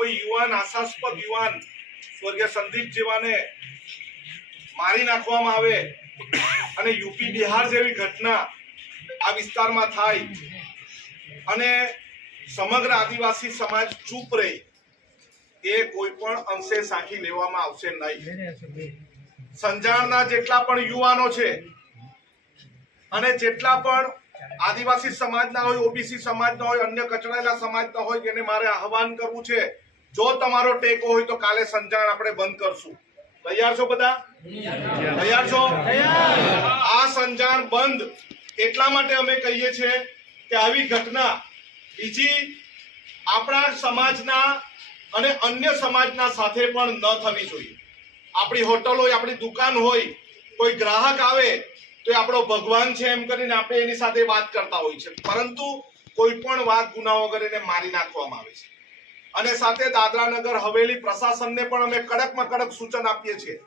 કોઈ યુવાન, આશાસ્પદ યુવાન, સ્વર્ગીય સંદીપ જેવાને મારી નાખવામાં આવે અને યુપી બિહાર જેવી ઘટના આ વિસ્તારમાં થાય અને સમગ્ર આદિવાસી સમાજ ચૂપ રહી, એ કોઈ પણ અંશે સાખી લેવામાં આવશે નહીં. સંજાણના જેટલા પણ યુવાનો છે અને જેટલા પણ આદિવાસી સમાજના હોય, ઓબીસી સમાજના હોય, અન્ય કચડાયેલા સમાજના હોય એને મારે આહવાન કરવું છે જો તમારો ટેકો હોય તો કાલે સંજાણ આપણે બંધ કરશું. તૈયાર છો બધા? તૈયાર છો? આ સંજાણ બંધ. એટલા માટે અમે કહીએ છીએ કે આવી ઘટના, બીજી આપણા સમાજના અને અન્ય સમાજના સાથે પણ ન થવી જોઈએ. આપણી હોટલ હોય આપણી દુકાન હોય, કોઈ ગ્રાહક આવે, તો એ આપણો ભગવાન છે એમ કરીને આપણે એની સાથે વાત કરતા હોય છે. પરંતુ કોઈ પણ વાત ગુના વગર એને મારી નાખવામાં આવે છે. અને સાથે દાદરા નગર હવેલી પ્રશાસનને પણ અમે કડકમાં કડક સૂચન આપીએ છીએ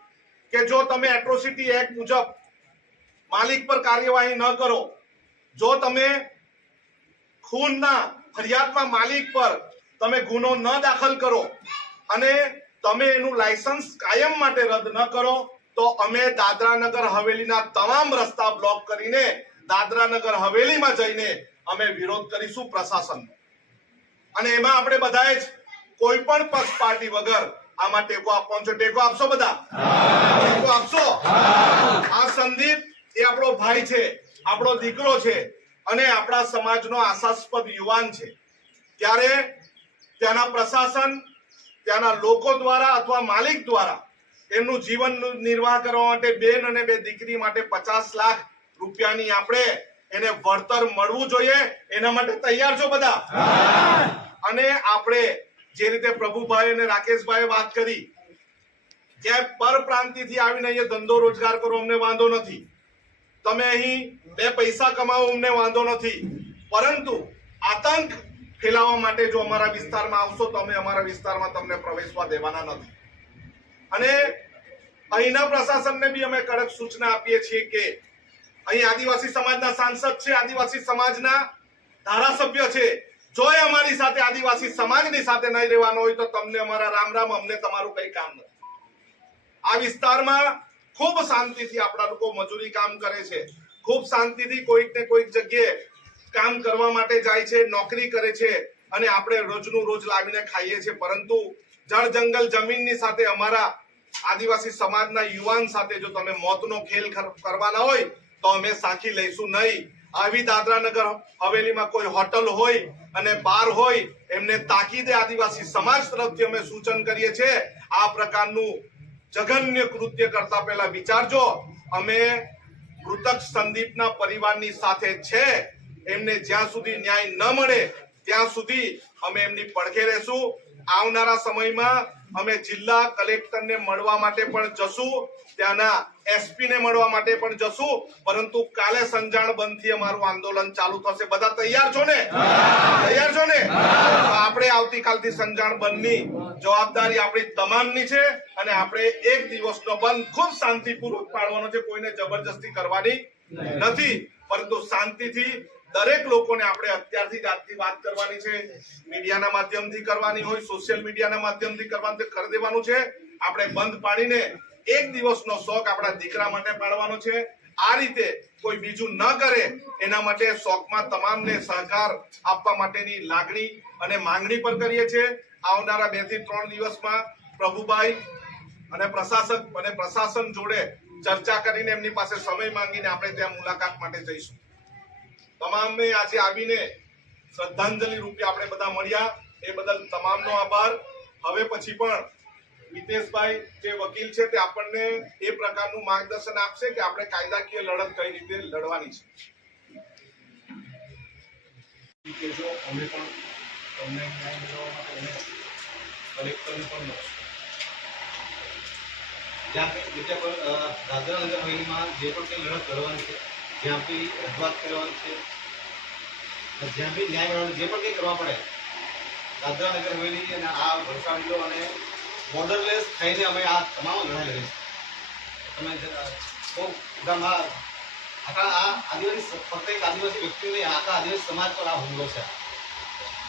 કે જો તમે એટ્રોસિટી એક્ટ મુજબ માલિક પર કાર્યવાહી ન કરો, જો તમે ખૂનના ફરિયાદમાં માલિક પર તમે ગુનો ન દાખલ કરો અને તમે એનું લાયસન્સ કાયમ માટે રદ ન કરો, તો અમે દાદરા નગર હવેલીના તમામ રસ્તા બ્લોક કરીને દાદરા નગર હવેલીમાં જઈને અમે વિરોધ કરીશું પ્રશાસનનો. અને એમાં આપણે બધાએ જ કોઈ પણ પક્ષ પાર્ટી વગર આમાં ટેકો આપવાનો છે. ટેકો આપશો બધા? ટેકો આપશો? આ સંદીપ એ આપણો ભાઈ છે, આપણો દીકરો છે અને આપણા સમાજનો આશાસ્પદ યુવાન છે. ત્યારે ત્યાંના પ્રશાસન, ત્યાંના લોકો દ્વારા અથવા માલિક દ્વારા એમનું જીવન નિર્વાહ કરવા માટે બેન અને બે દીકરી માટે પચાસ લાખ રૂપિયાની આપણે એને વળતર મળવું જોઈએ. એના માટે તૈયાર છો બધા? અને આપણે જે રીતે પ્રભુભાઈ અને રાકેશભાઈ વાત કરી કે પરપ્રાંતિથી આવીને અહીંયા ધંધો રોજગાર કરો, અમને વાંધો નથી. તમે અહીં બે પૈસા કમાવો, અમને વાંધો નથી. પરંતુ આતંક ફેલાવવા માટે જો અમારા વિસ્તારમાં આવશો, તો અમે અમારા વિસ્તારમાં તમને પ્રવેશવા દેવાના નથી. અને અહીંના પ્રશાસનને બી અમે કડક સૂચના આપીએ છીએ કે અહીં આદિવાસી સમાજના સાંસદ છે, આદિવાસી સમાજના ધારાસભ્ય છે. જો એ અમારી સાથે આદિવાસી સમાજની સાથે નહીં રહેવાનો હોય તો તમને અમારા રામ રામ, અમને તમારું કઈ કામ નથી. આ વિસ્તારમાં ખૂબ શાંતિથી આપણા લોકો મજૂરી કામ કરે છે. ખૂબ શાંતિથી કોઈક ને કોઈક જગ્યાએ કામ કરવા માટે જાય છે, નોકરી કરે છે અને આપણે રોજનું રોજ લાવીને ખાઈએ છીએ. પરંતુ જળ જંગલ જમીનની સાથે અમારા આદિવાસી સમાજના યુવાન સાથે જો તમે મોતનો ખેલ કરવાના હોય તો અમે સાખી લઈશું નહીં. આવી દાદરા નગર હવેલીમાં કોઈ હોટલ હોય અને બાર હોય, એમને તાકીદે આદિવાસી સમાજ તરફથી અમે સૂચન કરીએ છીએ, આ પ્રકારનું જઘન્ય કૃત્ય કરતા પહેલા વિચારજો. અમે મૃતક સંદીપના પરિવારની સાથે છે, એમને જ્યાં સુધી ન્યાય ન મળે ત્યાં સુધી અમે એમની પડખે રહેશું. આવનારા સમયમાં અમે જિલ્લા કલેક્ટરને મળવા માટે પણ જશું, ત્યાંના એસપી ને મળવા માટે પણ જશું, પરંતુ કાલે સંજાણ બંધથી અમારું આંદોલન ચાલુ થશે. બધા તૈયાર છો ને? તૈયાર છો ને? આપણે આવતીકાલથી સંજાણ બંધની જવાબદારી આપણી તમામની છે અને આપણે એક દિવસનો બંધ ખૂબ શાંતિપૂર્વક પાડવાનો છે. કોઈને જબરજસ્તી કરવાની નથી, પરંતુ શાંતિથી દરેક લોકોને આપણે અત્યારથી જ આજથી વાત કરવાની છે. મીડિયાના માધ્યમથી કરવાની હોય, સોશિયલ મીડિયાના માધ્યમથી કરવાનું કરી દેવાનું છે. આપણે બંધ પાડીને એક દિવસનો શોખ આપણા દીકરા માટે પાડવાનો છે. આ રીતે કોઈ બીજું ન કરે, એના માટે શોખમાં તમામને સહકાર આપવા માટેની લાગણી અને માંગણી પણ કરીએ છીએ. આવનારા બેથી ત્રણ દિવસમાં પ્રભુભાઈ અને પ્રશાસક અને પ્રશાસન જોડે ચર્ચા કરીને એમની પાસે સમય માંગીને આપણે ત્યાં મુલાકાત માટે જઈશું. તમામે આજે આવીને શ્રદ્ધાંજલિ રૂપે આપણે બધા મળ્યા. એ બદલ તમામનો આભાર. હવે પછી પણ મિતેશભાઈ જે વકીલ છે તે આપણને એ પ્રકારનું માર્ગદર્શન આપશે કે આપણે કાયદાકીય લડત કઈ રીતે લડવાની છે. કલેક્ટરને પણ મળશું. જે પણ કંઈ લડત લડવાની છે જ્યાં બી રજૂઆત કરવાની છે જ્યાં બી ન્યાય મેળવવાનું જે પણ કંઈ કરવા પડે દાદરા નગર હવેલી અને આ વલસાડીઓ અને બોર્ડરલેસ થઈને અમે આ તમામ લડાઈ લડીશું તમે બહુ આખા આ આદિવાસી ફક્ત એક આદિવાસી વ્યક્તિ નહીં આખા આદિવાસી સમાજ પર આ હુમલો છે.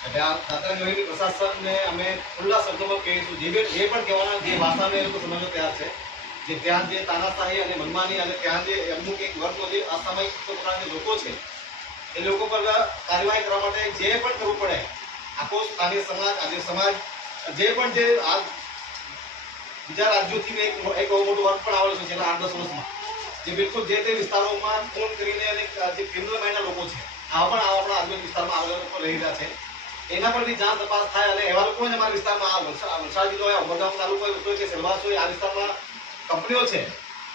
એટલે આ દાદરા નગરની પ્રશાસનને અમે ખુલ્લા શબ્દોમાં કહીશું જે જે પણ કહેવાના જે ભાષાને એ લોકો સમજવા તૈયાર છે. જે ત્યાં જે તાનાશાહી અને મનમાની અને ત્યાં જે અમુક એક વર્ગનો જે અસામાયિક પ્રકારના લોકો છે, એ લોકો પર કાર્યવાહી કરવા માટે જે પણ કરવું પડે, આખો સ્થાનિક સમાજ આજે સમાજ, જે પણ જે આ બીજા રાજ્યોથી એક એક બહુ મોટો વર્ગ પણ આવેલો છે છેલ્લા આઠ દસ વર્ષમાં, જે બિલકુલ જે તે વિસ્તારોમાં ફોન કરીને અને જે ક્રિમિનલ માઇન્ડના લોકો છે આ પણ આપણા આજુબાજુ વિસ્તારમાં આવેલા લોકો રહી રહ્યા છે. એના પર જાણ તપાસ થાય અને એવા લોકો જ અમારા વિસ્તારમાં? આ વલસાડ જિલ્લો હોય ઉમરગામ તાલુકો હોય કે સેલવાસ હોય આ વિસ્તારમાં કંપનીઓ છે.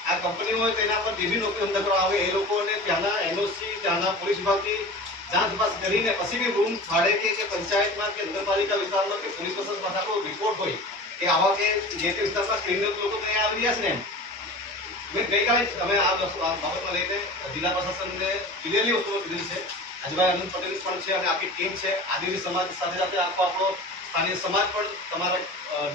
આ કંપનીઓ તેના પર જે બી નોકરી ધંધા કરવા આવે, એ લોકોને ત્યાંના એનઓસી, ત્યાંના પોલીસ વિભાગની જાંચ તપાસ કરીને પછી બી રૂમ ભાડે કે પંચાયતમાં કે નગરપાલિકા વિસ્તારમાં કે પોલીસ પ્રશાસન પાસે રિપોર્ટ હોય કે આવા કે જે તે વિસ્તારમાં ક્રિમિનલ લોકો ત્યાં આવી રહ્યા છે ને મેં ગઈકાલે અમે આ વસ્તુ- આ બાબતમાં લઈને જિલ્લા પ્રશાસનને ક્લિયરલી વસ્તુઓ કીધેલી છે. અજભાઈ અનંત પટેલ પણ છે અને આખી ટીમ છે. આદિવાસી સમાજ સાથે સાથે આખો આપણો સ્થાનિક સમાજ પણ તમારા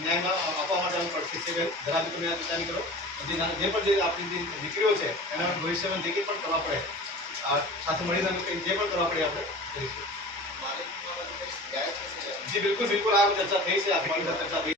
ન્યાયમાં આપવા માટે પડશે છે જરા તમે આ વિચારી કરો. જે જે પણ જે આપણી જે દીકરીઓ છે એના ભવિષ્યમાં જે કંઈ પણ કરવા પડે આ સાથે મળીને અમે કંઈ જે પણ કરવા પડે આપણે કરીશું. જી બિલકુલ બિલકુલ. આ ચર્ચા થઈ છે. આ ચર્ચા થઈ